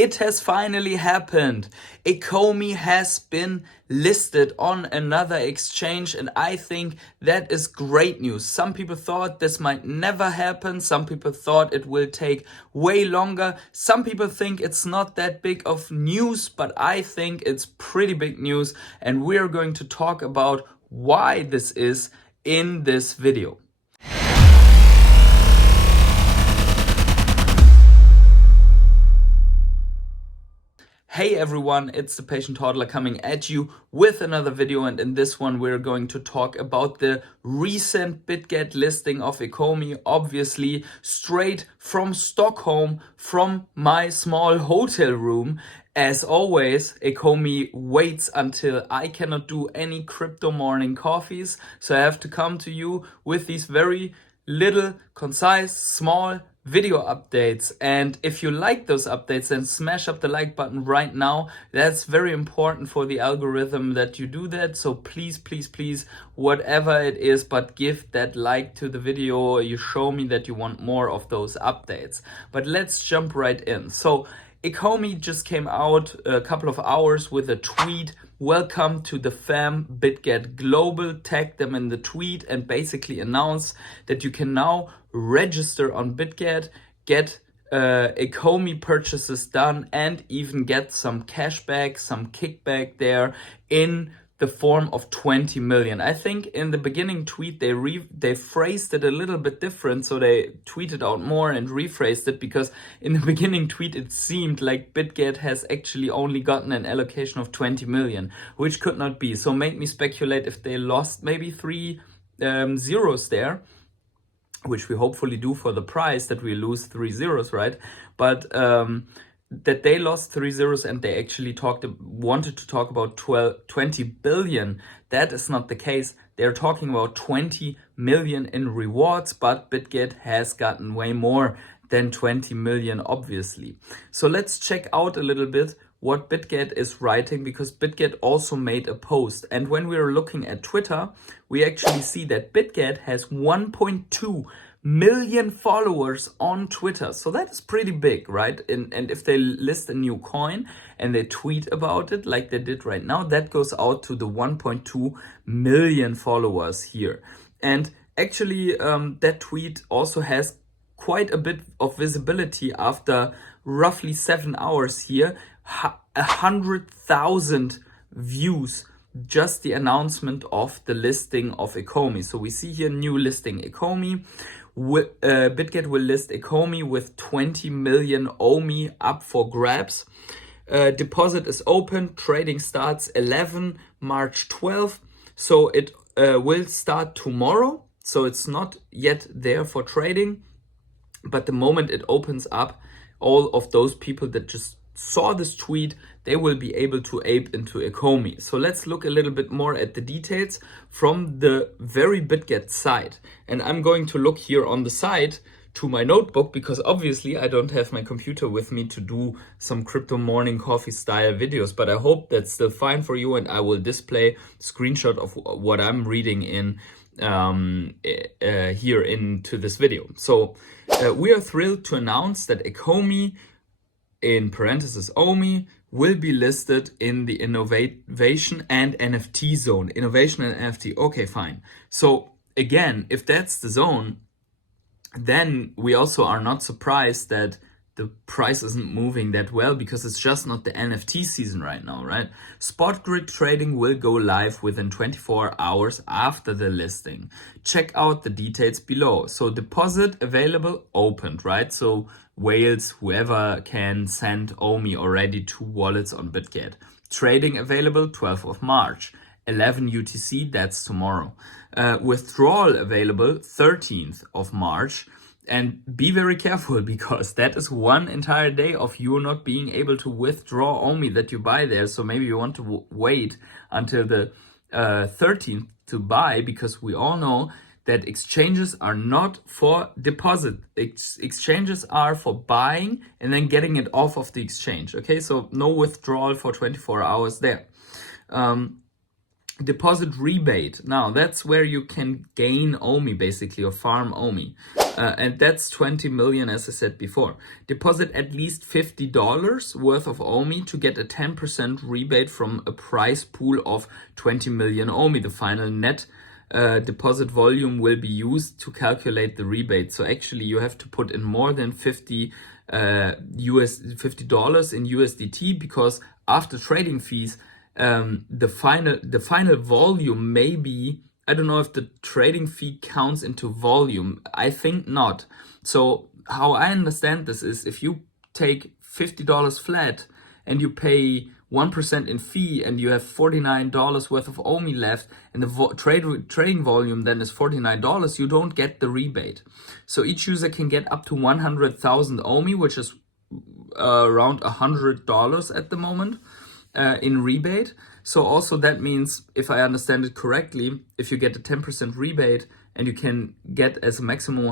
It has finally happened. Ecomi has been listed on another exchange, and I think that is great news. Some people thought this might never happen. Some people thought it will take way longer. Some people think it's not that big of news, but I think it's pretty big news, and we're going to talk about why this is in this video. Hey everyone, it's the Patient Toddler coming at you with another video, and in this one we're going to talk about the recent Bitget listing of Ecomi, obviously straight from Stockholm, from my small hotel room. As always, Ecomi waits until I cannot do any crypto morning coffees, so I have to come to you with these very little, concise, small video updates. And if you like those updates, then smash up the like button right now. That's very important for the algorithm that you do that. So please, whatever it is, but give that like to the video. You show me that you want more of those updates. But let's jump right in. So Ecomi just came out a couple of hours with a tweet. Welcome to the fam, Bitget Global. Tag them in the tweet and basically announce that you can now register on Bitget, get Ecomi purchases done, and even get some cashback, some kickback there in the form of 20 million. I think in the beginning tweet they phrased it a little bit different, so they tweeted out more and rephrased it, because in the beginning tweet it seemed like Bitget has actually only gotten an allocation of 20 million, which could not be. So make me speculate if they lost maybe 3 zeros there, which we hopefully do for the price, that we lose 3 zeros, right? But that they lost 3 zeros and they actually wanted to talk about 20 billion. That is not the case. They're talking about 20 million in rewards, but Bitget has gotten way more than 20 million, obviously. So let's check out a little bit what Bitget is writing, because Bitget also made a post. And when we're looking at Twitter, we actually see that Bitget has 1.2 million followers on Twitter. So that is pretty big, right? And if they list a new coin and they tweet about it like they did right now, that goes out to the 1.2 million followers here. And actually that tweet also has quite a bit of visibility after roughly 7 hours here. 100,000 views, just the announcement of the listing of Ecomi. So we see here new listing Ecomi. Bitget will list Ecomi with 20 million OMI up for grabs. Deposit is open. Trading starts 11 March 12th. So it will start tomorrow. So it's not yet there for trading. But the moment it opens up, all of those people that just saw this tweet, they will be able to ape into Ecomi. So let's look a little bit more at the details from the very Bitget side. And I'm going to look here on the side to my notebook, because obviously I don't have my computer with me to do some crypto morning coffee style videos, but I hope that's still fine for you, and I will display screenshot of what I'm reading in here into this video. So we are thrilled to announce that Ecomi, in parentheses OMI, will be listed in the innovation and NFT zone. Innovation and NFT, okay, fine. So again, if that's the zone, then we also are not surprised that the price isn't moving that well, because it's just not the NFT season right now, right? Spot grid trading will go live within 24 hours after the listing. Check out the details below. So deposit available, opened, right? So whales, whoever can send OMI already to wallets on Bitget. Trading available 12th of March. 11 UTC, that's tomorrow. Withdrawal available 13th of March. And be very careful, because that is one entire day of you not being able to withdraw OMI that you buy there. So maybe you want to wait until the 13th to buy, because we all know that exchanges are not for deposit. Exchanges are for buying and then getting it off of the exchange. Okay, so no withdrawal for 24 hours there. Deposit rebate. Now that's where you can gain OMI basically, or farm OMI. And that's 20 million, as I said before. Deposit at least $50 worth of OMI to get a 10% rebate from a price pool of 20 million OMI. The final net deposit volume will be used to calculate the rebate. So actually you have to put in more than $50 in USDT, because after trading fees, the final volume may be, I don't know if the trading fee counts into volume. I think not. So how I understand this is, if you take $50 flat and you pay 1% in fee and you have $49 worth of OMI left, and the trading volume then is $49, you don't get the rebate. So each user can get up to 100,000 OMI, which is around $100 at the moment in rebate. So also that means, if I understand it correctly, if you get a 10% rebate and you can get as a maximum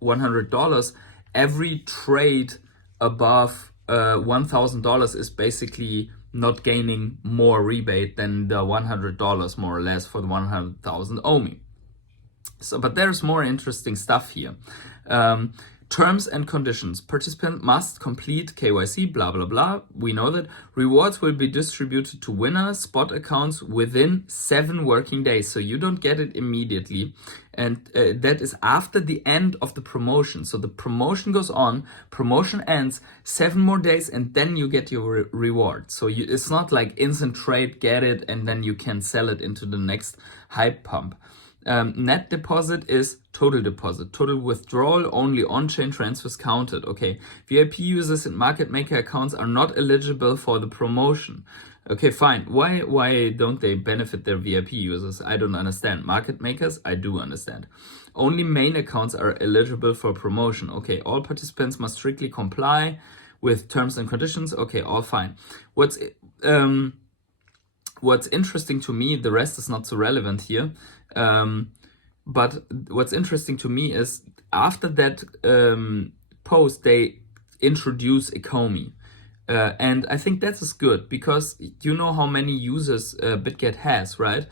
$100, every trade above $1,000 is basically not gaining more rebate than the $100 more or less for the 100,000 OMI. So, but there's more interesting stuff here. Terms and conditions. Participant must complete KYC, blah, blah, blah. We know that. Rewards will be distributed to winner spot accounts within 7 working days. So you don't get it immediately. And that is after the end of the promotion. So the promotion goes on, promotion ends, 7 more days, and then you get your reward. So it's not like instant trade, get it, and then you can sell it into the next hype pump. Net deposit is total deposit. Total withdrawal, only on-chain transfers counted. Okay, VIP users and market maker accounts are not eligible for the promotion. Okay, fine. Why don't they benefit their VIP users? I don't understand. Market makers, I do understand. Only main accounts are eligible for promotion. Okay, all participants must strictly comply with terms and conditions. Okay, all fine. What's interesting to me, the rest is not so relevant here, but what's interesting to me is, after that post, they introduce Ecomi. And I think that is good, because you know how many users Bitget has, right?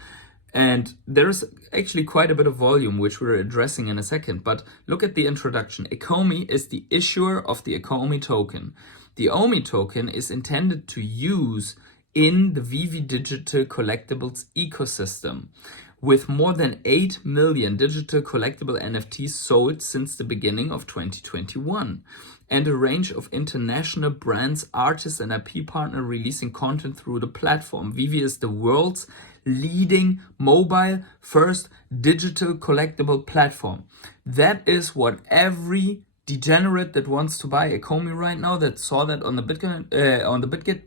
And there's actually quite a bit of volume, which we're addressing in a second. But look at the introduction. Ecomi is the issuer of the Ecomi token. The OMI token is intended to use in the Vivi digital collectibles ecosystem, with more than 8 million digital collectible NFTs sold since the beginning of 2021, and a range of international brands, artists, and IP partner releasing content through the platform. Vivi is the world's leading mobile-first digital collectible platform. That is what every degenerate that wants to buy Ecomi right now, that saw that on the Bitget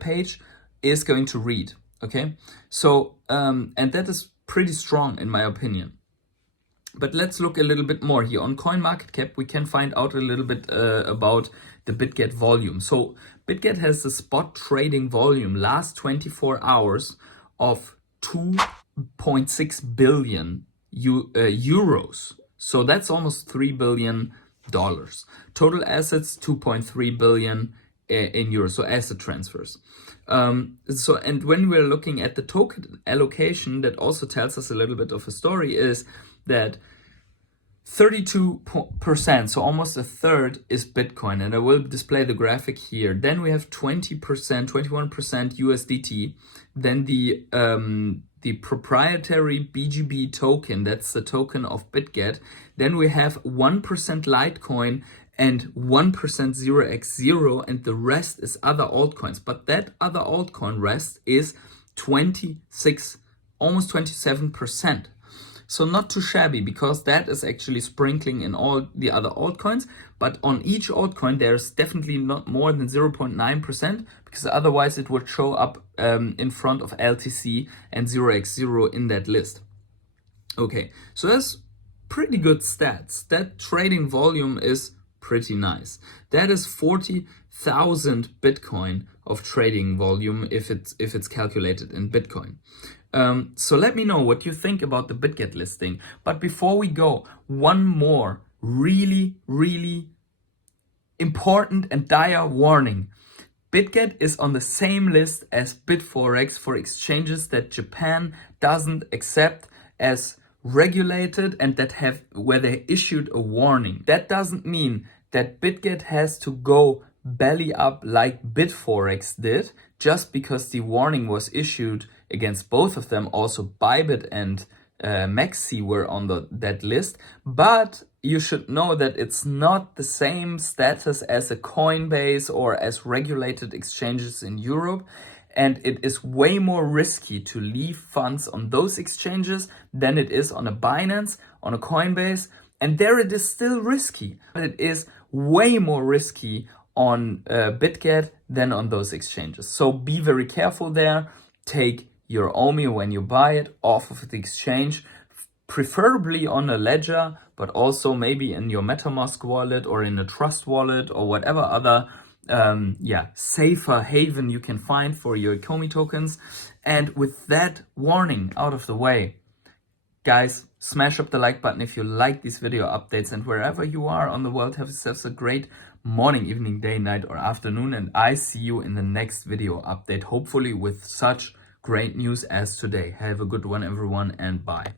page, is going to read. Okay, so and that is pretty strong in my opinion. But let's look a little bit more here. On CoinMarketCap, we can find out a little bit about the Bitget volume. So Bitget has the spot trading volume last 24 hours of 2.6 billion euros. So that's almost $3 billion. Total assets, 2.3 billion in euros, so asset transfers. And when we're looking at the token allocation, that also tells us a little bit of a story, is that 32%, so almost a third, is Bitcoin, and I will display the graphic here. Then we have 20%, 21% USDT. Then the proprietary BGB token, that's the token of Bitget. Then we have 1% Litecoin and 1% 0x0, and the rest is other altcoins. But that other altcoin rest is 26, almost 27%. So not too shabby, because that is actually sprinkling in all the other altcoins. But on each altcoin, there's definitely not more than 0.9%, because otherwise it would show up in front of LTC and 0x0 in that list. Okay, so that's pretty good stats. That trading volume is pretty nice. That is 40,000 Bitcoin of trading volume if it's calculated in Bitcoin. So let me know what you think about the Bitget listing. But before we go, one more really, really important and dire warning. Bitget is on the same list as Bitforex for exchanges that Japan doesn't accept as regulated and where they issued a warning. That doesn't mean that Bitget has to go belly up like Bitforex did just because the warning was issued against both of them. Also Bybit and Maxi were on that list, but you should know that it's not the same status as a Coinbase or as regulated exchanges in Europe, and it is way more risky to leave funds on those exchanges than it is on a Binance, on a Coinbase, and there it is still risky. It is way more risky on Bitget than on those exchanges. So be very careful there. Take your Omi when you buy it off of the exchange, preferably on a ledger, but also maybe in your MetaMask wallet or in a Trust wallet or whatever other safer haven you can find for your Ecomi tokens. And with that warning out of the way, guys, smash up the like button if you like these video updates, and wherever you are on the world, have yourselves a great morning, evening, day, night, or afternoon, and I see you in the next video update, hopefully with such great news as today. Have a good one, everyone, and bye.